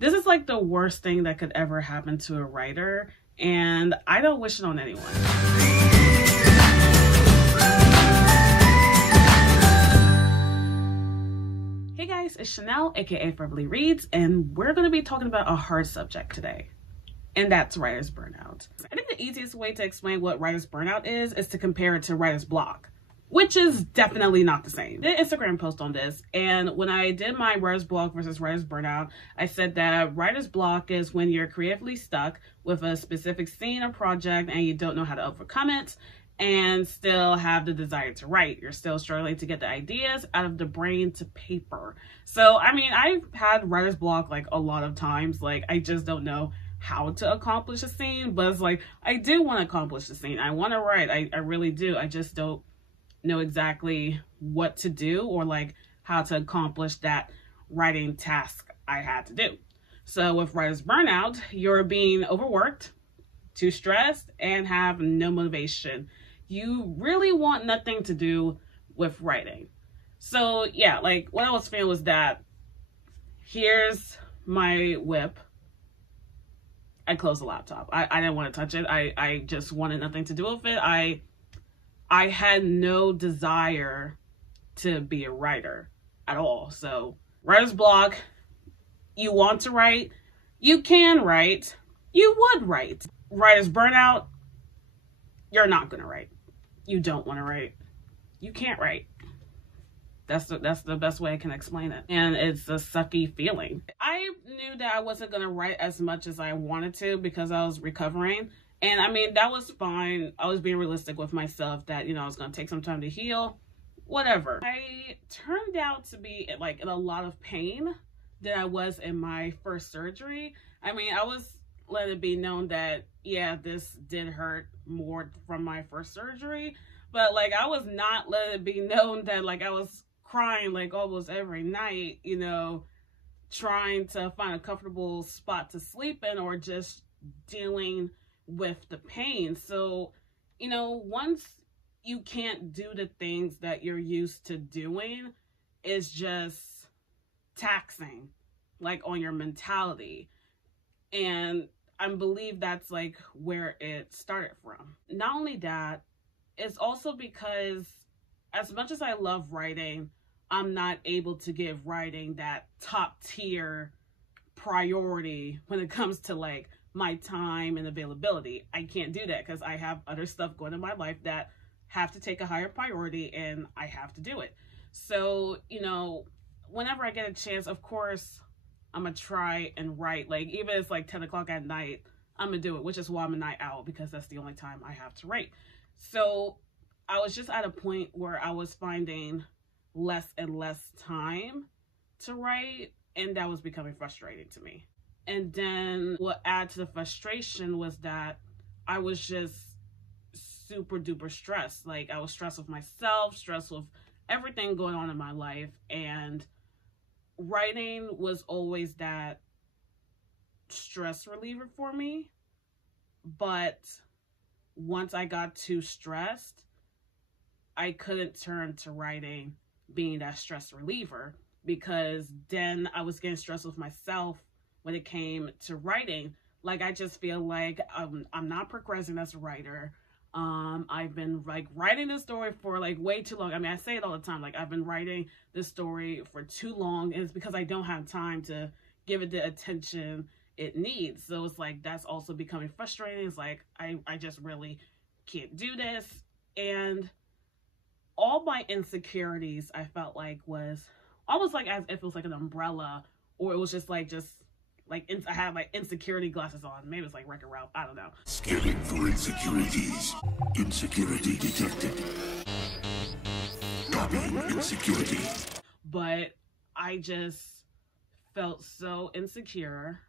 This is like the worst thing that could ever happen to a writer, and I don't wish it on anyone. Hey guys, it's Chanel, aka Foreverly Reads, and we're going to be talking about a hard subject today, and that's writer's burnout. I think the easiest way to explain what writer's burnout is to compare it to writer's block, which is definitely not the same. I did an Instagram post on this, and when I did my writer's block versus writer's burnout, I said that writer's block is when you're creatively stuck with a specific scene or project and you don't know how to overcome it and still have the desire to write. You're still struggling to get the ideas out of the brain to paper. So, I mean, I've had writer's block like a lot of times. Like, I just don't know how to accomplish a scene, but it's like, I do want to accomplish the scene. I want to write. I really do. I just don't know exactly what to do or like how to accomplish that writing task I had to do. So with writer's burnout, you're being overworked, too stressed, and have no motivation. You really want nothing to do with writing. So yeah, like what I was feeling was that here's my whip. I closed the laptop. I didn't want to touch it. I just wanted nothing to do with it. I had no desire to be a writer at all. So writer's block, you want to write, you can write, you would write. Writer's burnout, you're not going to write. You don't want to write. You can't write. That's the best way I can explain it. And it's a sucky feeling. I knew that I wasn't going to write as much as I wanted to because I was recovering. And I mean, that was fine. I was being realistic with myself that, you know, I was going to take some time to heal, whatever. I turned out to be like in a lot of pain than I was in my first surgery. I mean, I was letting it be known that, yeah, this did hurt more from my first surgery, but like, I was not letting it be known that like I was crying like almost every night, you know, trying to find a comfortable spot to sleep in or just dealing with the pain. So, you know, once you can't do the things that you're used to doing, it's just taxing, like on your mentality. And I believe that's like where it started from. Not only that, it's also because as much as I love writing, I'm not able to give writing that top tier priority when it comes to like my time and availability. I can't do that because I have other stuff going in my life that have to take a higher priority and I have to do it. So, you know, whenever I get a chance, of course, I'm gonna try and write. Like, even if it's like 10 o'clock at night, I'm gonna do it, which is why I'm a night owl, because that's the only time I have to write. So I was just at a point where I was finding less and less time to write, and that was becoming frustrating to me. And then what added to the frustration was that I was just super duper stressed. Like, I was stressed with myself, stressed with everything going on in my life, and writing was always that stress reliever for me. But once I got too stressed, I couldn't turn to writing being that stress reliever, because then I was getting stressed with myself when it came to writing. Like, I just feel like I'm not progressing as a writer. I've been like writing this story for like way too long. I mean, I say it all the time, like I've been writing this story for too long, and it's because I don't have time to give it the attention it needs. So it's like, that's also becoming frustrating. It's like, I just really can't do this. And all my insecurities, I felt like, was almost like as if it was like an umbrella, or it was just like I had like insecurity glasses on. Maybe it's like Wreck-It Ralph. I don't know. Scanning for insecurities. Insecurity detected. Copying insecurity. But I just felt so insecure.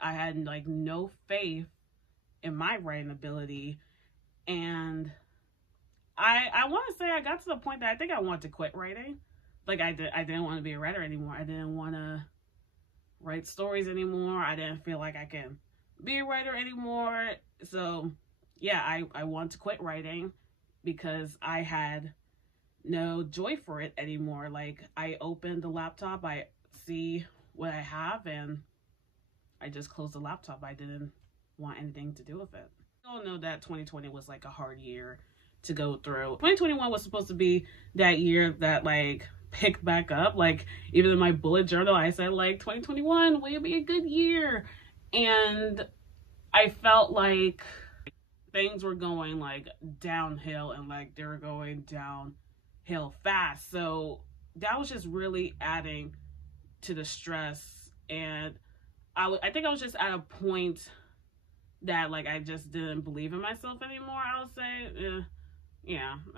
I had like no faith in my writing ability, and I want to say I got to the point that I think I wanted to quit writing. Like, I didn't want to be a writer anymore. I didn't want to write stories anymore. I didn't feel like I can be a writer anymore. So yeah, I wanted to quit writing because I had no joy for it anymore. Like, I open the laptop, I see what I have, and I just closed the laptop. I didn't want anything to do with it. We all know that 2020 was like a hard year to go through. 2021 was supposed to be that year that like picked back up. Like even in my bullet journal, I said like 2021 will be a good year. And I felt like things were going like downhill, and like they were going downhill fast. So that was just really adding to the stress. And I think I was just at a point that like I just didn't believe in myself anymore. I would say,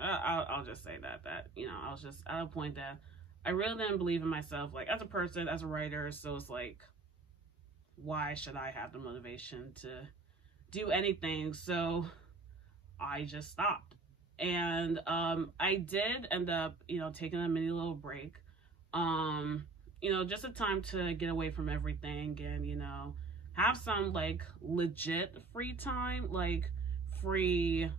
I'll just say that you know, I was just at a point that I really didn't believe in myself, like as a person, as a writer. So it's like, why should I have the motivation to do anything? So I just stopped. And I did end up, you know, taking a mini little break. You know, just a time to get away from everything and, you know, have some like legit free time, like free,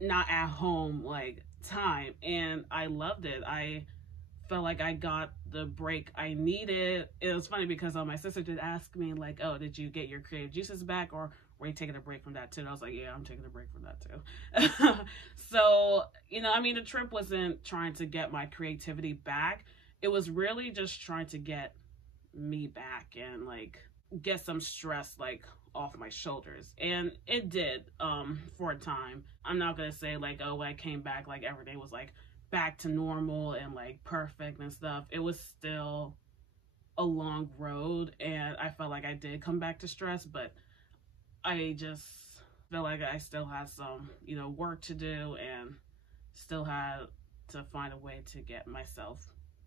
not at home like time. And I loved it. I felt like I got the break I needed. It was funny because my sister did ask me like, oh, did you get your creative juices back, or were you taking a break from that too? And I was like, yeah, I'm taking a break from that too. So, you know, I mean, the trip wasn't trying to get my creativity back. It was really just trying to get me back and like get some stress like off my shoulders. And it did for a time. I'm not gonna say like, oh, when I came back like everything was like back to normal and like perfect and stuff. It was still a long road, and I felt like I did come back to stress, but I just felt like I still had some, you know, work to do and still had to find a way to get myself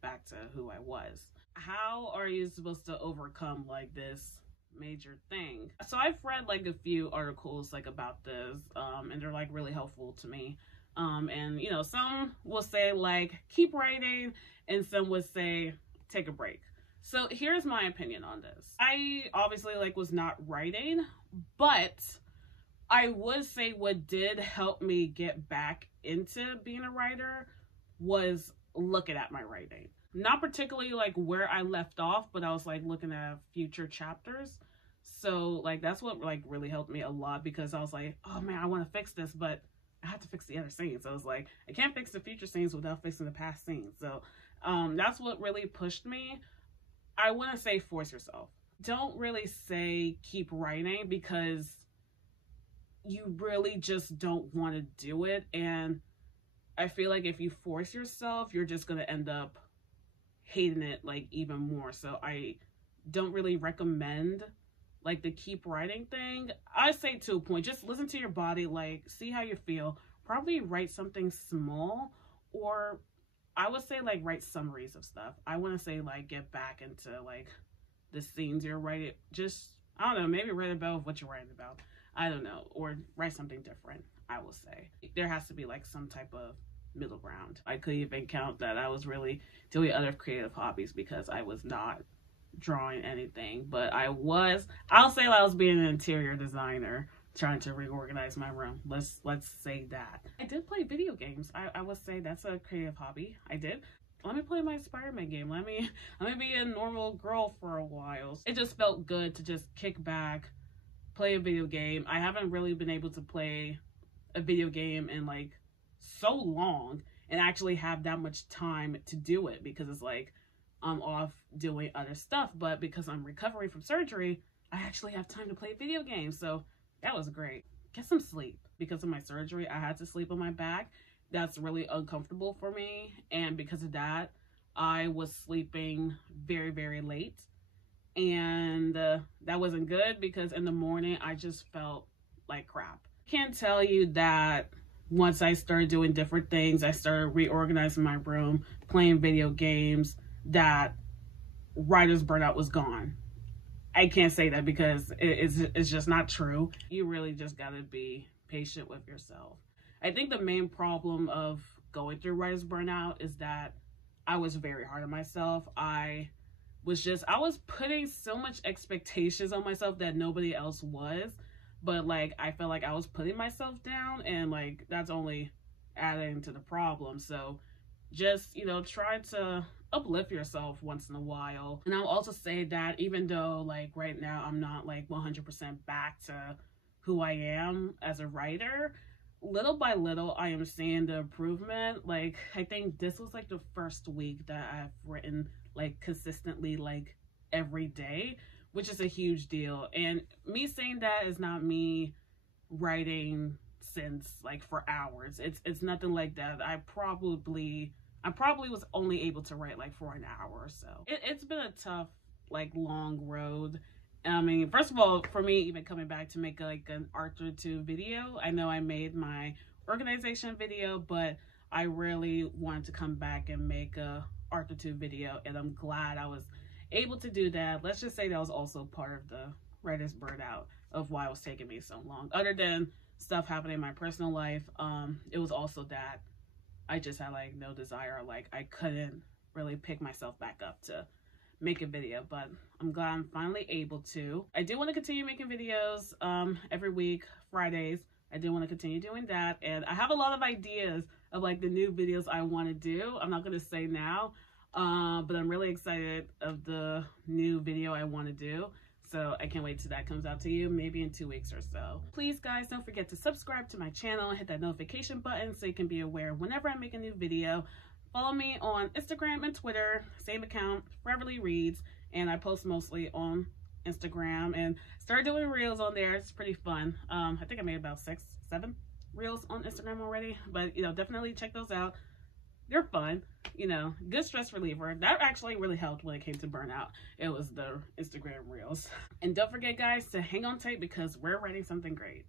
back to who I was. How are you supposed to overcome like this major thing? So I've read like a few articles like about this, and they're like really helpful to me. And you know, some will say like keep writing, and some would say take a break. So here's my opinion on this. I obviously like was not writing, but I would say what did help me get back into being a writer was looking at my writing. Not particularly like where I left off, but I was like looking at future chapters. So like that's what like really helped me a lot, because I was like, oh man, I want to fix this, but I have to fix the other scenes. So I was like, I can't fix the future scenes without fixing the past scenes. So that's what really pushed me. I wouldn't say force yourself. Don't really say keep writing, because you really just don't want to do it. And I feel like if you force yourself, you're just going to end up hating it like even more. So I don't really recommend like the keep writing thing. I say to a point, just listen to your body, like see how you feel. Probably write something small, or I would say like write summaries of stuff. I want to say like get back into like the scenes you're writing. Just, I don't know, maybe write about what you're writing about. I don't know, or write something different. I will say there has to be like some type of middle ground. I could even count that I was really doing other creative hobbies, because I was not drawing anything, but I'll say I was being an interior designer trying to reorganize my room. Let's say that. I did play video games. I would say that's a creative hobby. I did. Let me play my Spider-Man game. Let me be a normal girl for a while. It just felt good to just kick back, play a video game. I haven't really been able to play a video game in like so long and actually have that much time to do it, because it's like I'm off doing other stuff. But because I'm recovering from surgery, I actually have time to play video games. So that was great. Get some sleep. Because of my surgery, I had to sleep on my back. That's really uncomfortable for me. And because of that, I was sleeping very, very late. And that wasn't good, because in the morning, I just felt like crap. Can't tell you that once I started doing different things, I started reorganizing my room, playing video games, that writer's burnout was gone. I can't say that, because it's just not true. You really just gotta be patient with yourself. I think the main problem of going through writer's burnout is that I was very hard on myself. I was putting so much expectations on myself that nobody else was. But like, I felt like I was putting myself down, and like, that's only adding to the problem. So just, you know, try to uplift yourself once in a while. And I'll also say that even though like right now I'm not like 100% back to who I am as a writer, little by little I am seeing the improvement. Like I think this was like the first week that I've written like consistently like every day, which is a huge deal. And me saying that is not me writing since like for hours. It's nothing like that. I probably was only able to write like for an hour or so. It's been a tough like long road. I mean, first of all, for me, even coming back to make like an Arthur 2 video, I know I made my organization video, but I really wanted to come back and make a Arthur 2 video, and I'm glad I was able to do that. Let's just say that was also part of the writer's burnout of why it was taking me so long. Other than stuff happening in my personal life, it was also that I just had like no desire, like I couldn't really pick myself back up to make a video, but I'm glad I'm finally able to. I do want to continue making videos every week, Fridays. I do want to continue doing that, and I have a lot of ideas of like the new videos I want to do. I'm not going to say now, but I'm really excited of the new video I want to do. So I can't wait till that comes out to you, maybe in 2 weeks or so. Please guys, don't forget to subscribe to my channel and hit that notification button so you can be aware whenever I make a new video. Follow me on Instagram and Twitter, same account, Foreverly Reads, and I post mostly on Instagram and started doing reels on there. It's pretty fun. I think I made about 6, 7 reels on Instagram already, but you know, definitely check those out. They're fun, you know, good stress reliever. That actually really helped when it came to burnout. It was the Instagram reels. And don't forget guys to hang on tight because we're writing something great.